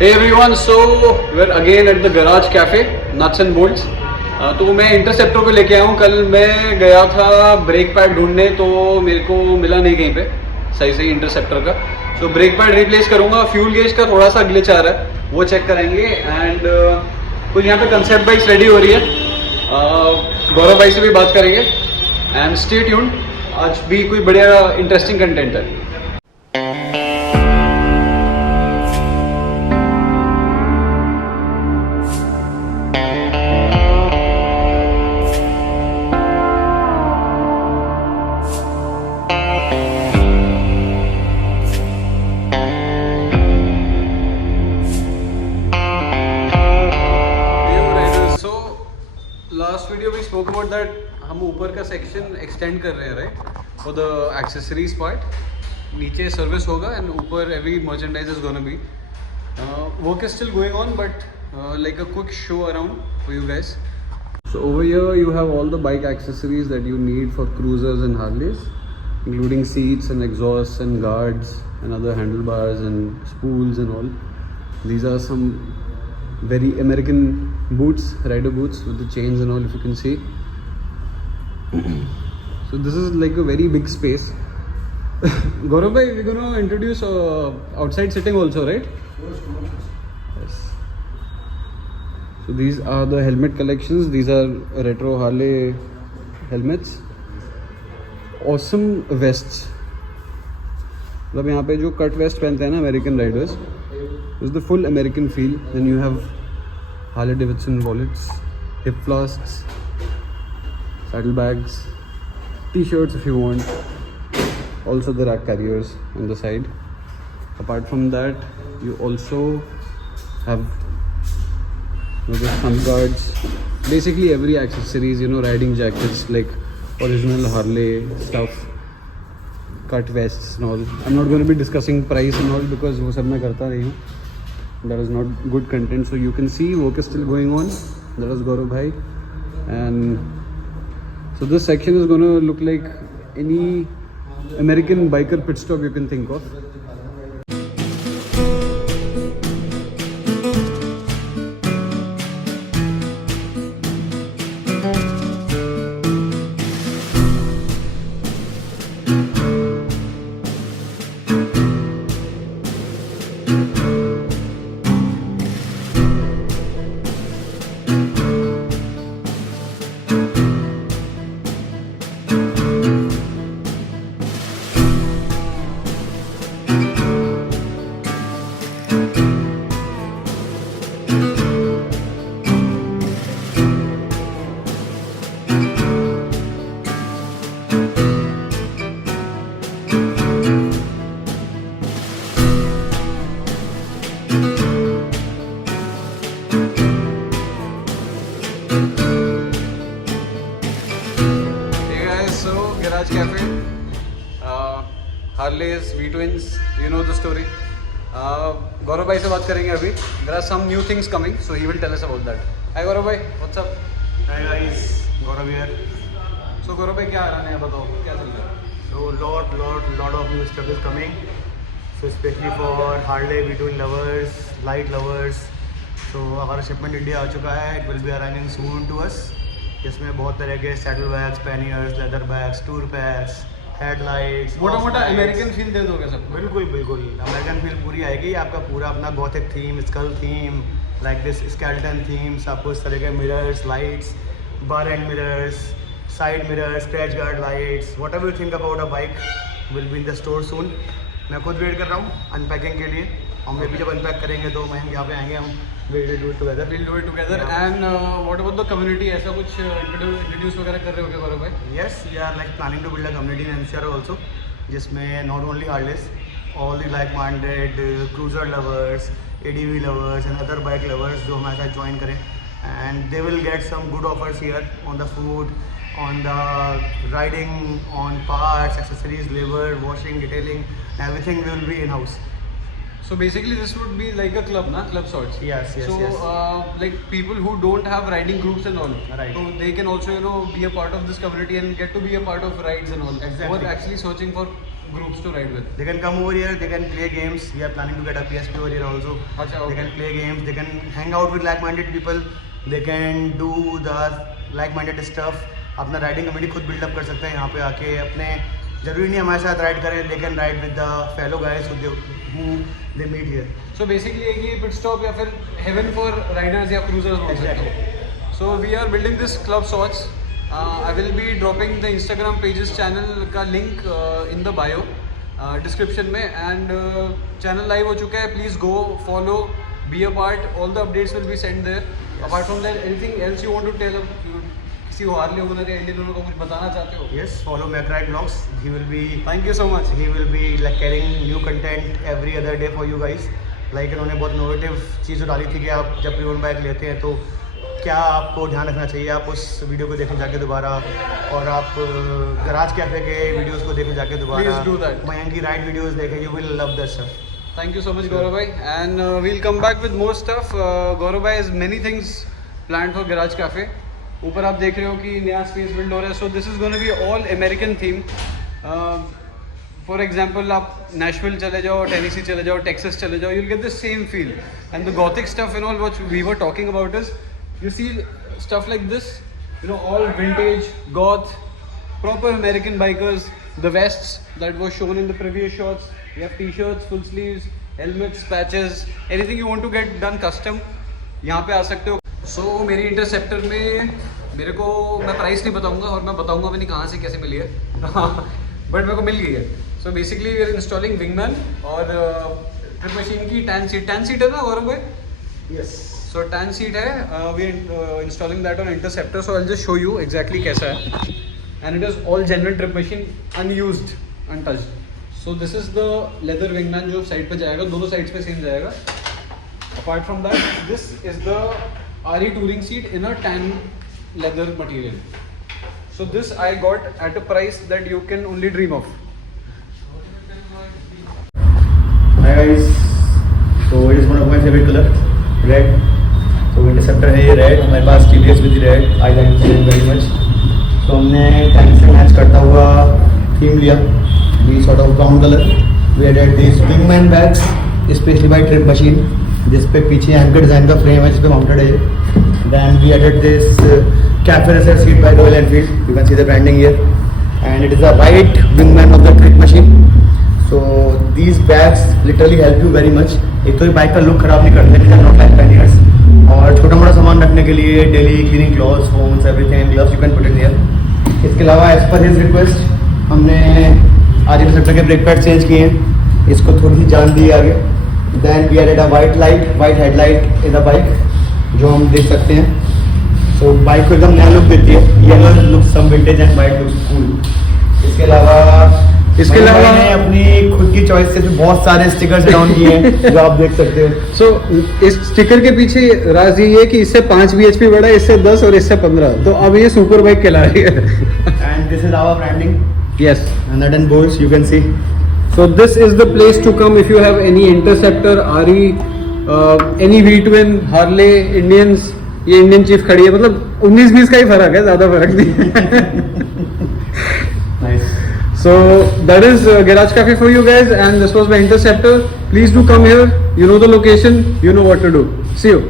Hey everyone, so we're again at the Garage Cafe, Nuts and Bolts. तो मैं interceptor को लेके आया हूँ. कल मैं गया था ब्रेक पैड ढूंढने, तो मेरे को मिला नहीं कहीं पे सही से इंटरसेप्टर का. तो ब्रेक पैड रिप्लेस करूँगा. फ्यूल गेज का थोड़ा सा ग्लिच आ रहा है, वो चेक करेंगे. एंड कुछ यहाँ पे कंसेप्ट बाइक्स रेडी हो रही है. गौरव भाई से भी बात करेंगे. एंड स्टे ट्यून्ड, आज भी कोई बढ़िया इंटरेस्टिंग कंटेंट है. Last video we spoke about that हम ऊपर का सेक्शन एक्सटेंड कर रहे हैं, right, for the accessories part. नीचे सर्विस होगा एंड ऊपर every merchandise is gonna be. Work is still going on, but like a quick show around for you guys. So over here you have all the bike accessories that you need for cruisers and Harleys, including seats and exhausts and guards and other handlebars and spools and all. These are some very American boots, rider boots with the chains and all, if you can see. So this is like a very big space. Gaurav bhai, we're going to introduce outside sitting also, right? Yes. So these are the helmet collections. These are retro Harley helmets. Awesome vests. मतलब यहाँ पे जो cut waste पहनते हैं ना American riders, is the full American feel. Then you have Harley Davidson wallets, hip flasks, saddlebags, t-shirts if you want. Also the rack carriers on the side. Apart from that, you also have the thumb guards. Basically every accessories, riding jackets, like original Harley stuff, cut vests and all. I'm not going to be discussing price and all because वो सब मैं करता नहीं हूँ. That is not good content. So you can see work is still going on. That is Gaurav bhai, and so this section is going to look like any American biker pit stop you can think of. Garage Cafe, Harley's, V-Twins, you know the story. Gaurav bhai से बात करेंगे अभी. There are some new things coming, so he will tell us about that. Hi Gaurav bhai, what's up? Hi guys, Gaurav here. So Gaurav bhai क्या आ रहा है, बताओ क्या चल रहा है? So lot of new stuff is coming. So especially for Harley, V-Twin lovers, light lovers. So हमारा shipment India आ चुका है. It will be arriving soon to us. इसमें बहुत तरह के saddle bags, panniers, leather bags, tour PACS, headlights, मोटा American feel दे दोगे सब? बिल्कुल अमेरिकन फील पूरी आएगी. आपका पूरा अपना gothic theme, skull theme, like this skeleton themes. आपको इस तरह के mirrors, lights, bar and mirrors, side mirrors, scratch guard lights, whatever you think about a bike will be in the store soon. मैं खुद wait कर रहा हूँ unpacking के लिए. हम भी जब अनपैक करेंगे तो मैं यहाँ पे आएंगे, हम we'll do it together. Yeah. And what about the community? ऐसा कुछ introduce वगैरह कर रहे हो क्या गौरव भाई? Yes, we are like planning to build a community in NCR also, जिसमें not only Harleys, all the like-minded cruiser lovers, ADV lovers and other bike lovers जो हमारे साथ join करें, and they will get some good offers here on the food, on the riding, on parts, accessories, labor, washing, detailing, everything will be in-house. So basically this would be like a club, na? Club sorts. Yes. Like people who don't have riding groups and all, right, so they can also be a part of this community and get to be a part of rides and all. Exactly. Who are actually searching for groups to ride with? They can come over here, they can play games. We are planning to get a PSP over here also. Acha, okay. They can play games, they can hang out with like-minded people. They can do the like-minded stuff. अपना riding community खुद buildup कर सकते हैं यहाँ पे आके. अपने जरूरी नहीं हमारे साथ राइड करें. They can ride with the fellow guys who they meet here. So basically एक ये pit stop या फिर heaven for riders या cruisers बोल सकते हो. So we are building this club sorts. I will be dropping the Instagram pages channel का link in the bio description में, and channel live हो चुका है. Please go follow, be a part. All the updates will be sent there. Apart from that, anything else you want to tell किसी Harley owner या Indian owner को कुछ बताना चाहते हो? Yes, follow MacRide Vlogs. He will be. Thank you so much. He will be like carrying new content every other day for you guys. Like इन्होंने बहुत innovative चीज़ डाली थी कि आप जब प्री ओन बाइक लेते हैं तो क्या आपको ध्यान रखना चाहिए. आप उस वीडियो को देखें जाके दोबारा, और आप गराज कैफे के वीडियोस को देखें जाके दोबारा. Please do that. मयंक की राइड वीडियोस देखें. You will love that stuff. Thank you so much, Gaurav bhai, and we'll come back with more stuff. Gaurav bhai has many things planned for Garage Cafe. ऊपर आप देख रहे हो कि नया space build हो रहा है. सो this is gonna be all American theme. For example आप नेशविल चले जाओ, टेनेसी चले जाओ, टेक्सास चले जाओ, you'll get the same feel. And the gothic stuff and all what we were talking about is, you see stuff like this, you know, all vintage, goth, proper American bikers, the vests that were shown in the previous shots. We have t-shirts, full sleeves, helmets, patches, anything you want to get done custom, यहाँ पे आ सकते हो. So मेरी interceptor में मेरे को, मैं price नहीं बताऊंगा और मैं बताऊंगा भी नहीं कहाँ से कैसे मिली है बट मेरे को मिल गई है. So basically we are installing Wingman और ट्रिप मशीन की टैन सीट है ना गौरव भाई? Yes. सो टैन सीट है. We are installing that on Interceptor. So I will just show you exactly कैसा है. And it is all genuine Trip Machine, unused, untouched. So this is the leather Wingman जो side पे जाएगा, दोनों sides पे same जाएगा. Apart from that, this is the RE touring seat in a tan leather material. So this I got at a price that you can only dream of. Hi guys, so it is one of my favorite color, red. So Interceptor है ये red, हमारे पास TVS with red. I like it very much. So हमने time से match करता हुआ theme लिया. We sort of brown color. We added these wingman bags, especially by Trip Machine, जिस पे पीछे एंकर डिज़ाइन का फ्रेम है, जिस पे माउंटेड है. Then we added this cafe racer seat by Royal Enfield. You can see the branding here, and it is the right wingman of the Trip Machine. So these bags literally help you very much. एक तो ये bike का look खराब नहीं करते, they are not like panniers. और छोटा मोटा सामान रखने के लिए daily cleaning clothes, phones, everything, gloves you can put in here. इसके अलावा एज पर हिज रिक्वेस्ट हमने आज इंटरसेप्टर के ब्रेक पैड चेंज किए हैं. इसको थोड़ी सी जान दी आगे. Then we added a white headlight in the bike, जो हम देख सकते हैं. So बाइक को एकदम नया लुक देती है. Yellow looks some vintage and white looks cool. इसके अलावा मैंने अपनी खुद की चॉइस से भी बहुत सारे स्टिकर्स डाउन किए हैं जो आप देख सकते हो. So इस स्टिकर के पीछे राज ये है कि इससे 5 bhp बड़ा है, इससे 10 और इससे 15, तो अब ये सुपर बाइक कहला रही है. And this is our branding. Yes. And nut and bolts you can see. So this is the place to come if you have any Interceptor, RE, any V-twin, Harley, Indians. ये Indian chief खड़ी है, मतलब 19-20 का ही फर्क है, ज़्यादा फर्क नहीं है. Nice. So that is Garage Cafe for you guys, and this was my Interceptor. Please do come here. You know the location. You know what to do. See you.